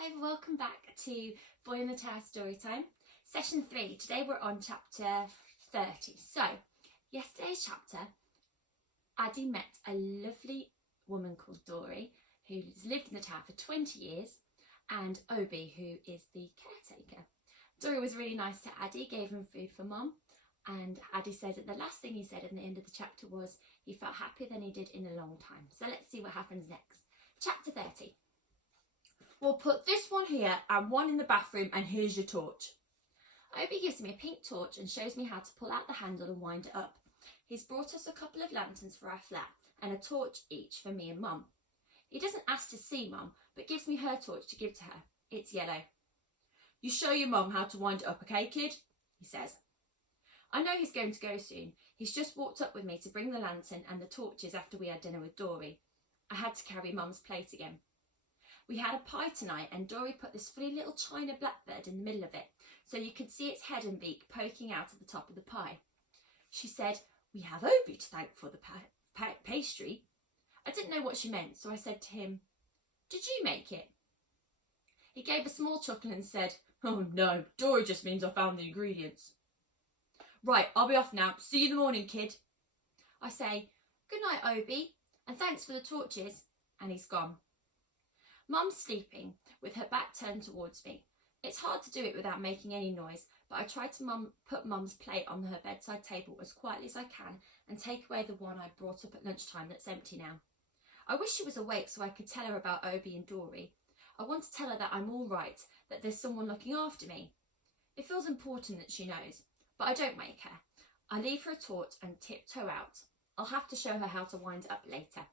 Hi, welcome back to Boy in the Tower Storytime, session 3. Today we're on chapter 30. So, yesterday's chapter, Addie met a lovely woman called Dory who's lived in the tower for 20 years and Obi, who is the caretaker. Dory was really nice to Addie, gave him food for Mum, and Addie said that the last thing he said at the end of the chapter was he felt happier than he did in a long time. So let's see what happens next. Chapter 30. We'll put this one here and one in the bathroom, and here's your torch. Obi gives me a pink torch and shows me how to pull out the handle and wind it up. He's brought us a couple of lanterns for our flat and a torch each for me and Mum. He doesn't ask to see Mum, but gives me her torch to give to her. It's yellow. You show your Mum how to wind it up, okay, kid? He says. I know he's going to go soon. He's just walked up with me to bring the lantern and the torches after we had dinner with Dory. I had to carry Mum's plate again. We had a pie tonight and Dory put this funny little china blackbird in the middle of it so you could see its head and beak poking out at the top of the pie. She said, we have Obi to thank for the pastry. I didn't know what she meant, so I said to him, did you make it? He gave a small chuckle and said, oh no, Dory just means I found the ingredients. Right, I'll be off now. See you in the morning, kid. I say, good night, Obi, and thanks for the torches, and he's gone. Mum's sleeping, with her back turned towards me. It's hard to do it without making any noise, but I try to put Mum's plate on her bedside table as quietly as I can and take away the one I brought up at lunchtime that's empty now. I wish she was awake so I could tell her about Obi and Dory. I want to tell her that I'm all right, that there's someone looking after me. It feels important that she knows, but I don't wake her. I leave her a torch and tiptoe out. I'll have to show her how to wind it up later.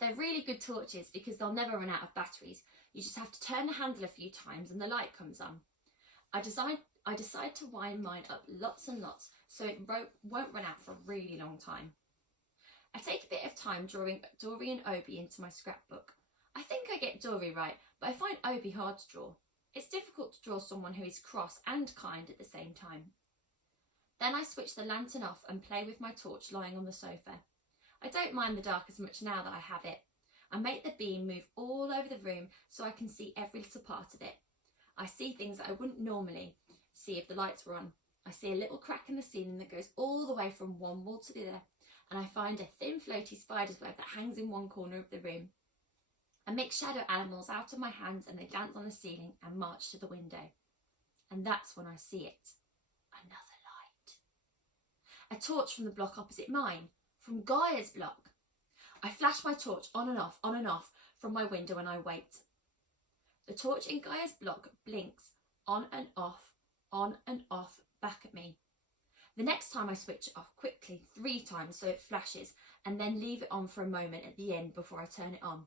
They're really good torches because they'll never run out of batteries. You just have to turn the handle a few times and the light comes on. I decide to wind mine up lots and lots so it won't run out for a really long time. I take a bit of time drawing Dory and Obi into my scrapbook. I think I get Dory right, but I find Obi hard to draw. It's difficult to draw someone who is cross and kind at the same time. Then I switch the lantern off and play with my torch lying on the sofa. I don't mind the dark as much now that I have it. I make the beam move all over the room so I can see every little part of it. I see things that I wouldn't normally see if the lights were on. I see a little crack in the ceiling that goes all the way from one wall to the other, and I find a thin floaty spider's web that hangs in one corner of the room. I make shadow animals out of my hands and they dance on the ceiling and march to the window. And that's when I see it. Another light. A torch from the block opposite mine. From Gaia's block. I flash my torch on and off from my window and I wait. The torch in Gaia's block blinks on and off back at me. The next time I switch it off quickly 3 times so it flashes and then leave it on for a moment at the end before I turn it on.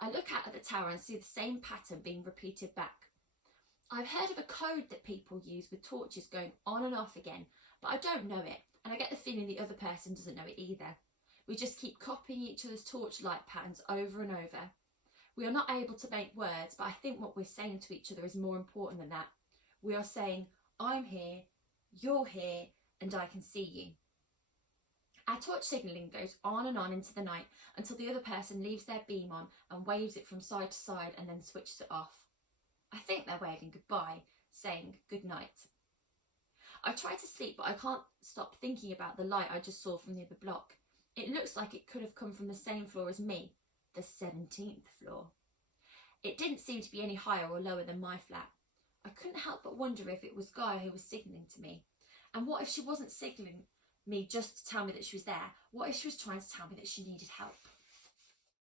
I look out at the tower and see the same pattern being repeated back. I've heard of a code that people use with torches going on and off again, but I don't know it. And I get the feeling the other person doesn't know it either. We just keep copying each other's torchlight patterns over and over. We are not able to make words, but I think what we're saying to each other is more important than that. We are saying, I'm here, you're here, and I can see you. Our torch signalling goes on and on into the night until the other person leaves their beam on and waves it from side to side and then switches it off. I think they're waving goodbye, saying good night. I try to sleep, but I can't stop thinking about the light I just saw from the other block. It looks like it could have come from the same floor as me, the 17th floor. It didn't seem to be any higher or lower than my flat. I couldn't help but wonder if it was Gaia who was signalling to me. And what if she wasn't signalling me just to tell me that she was there? What if she was trying to tell me that she needed help?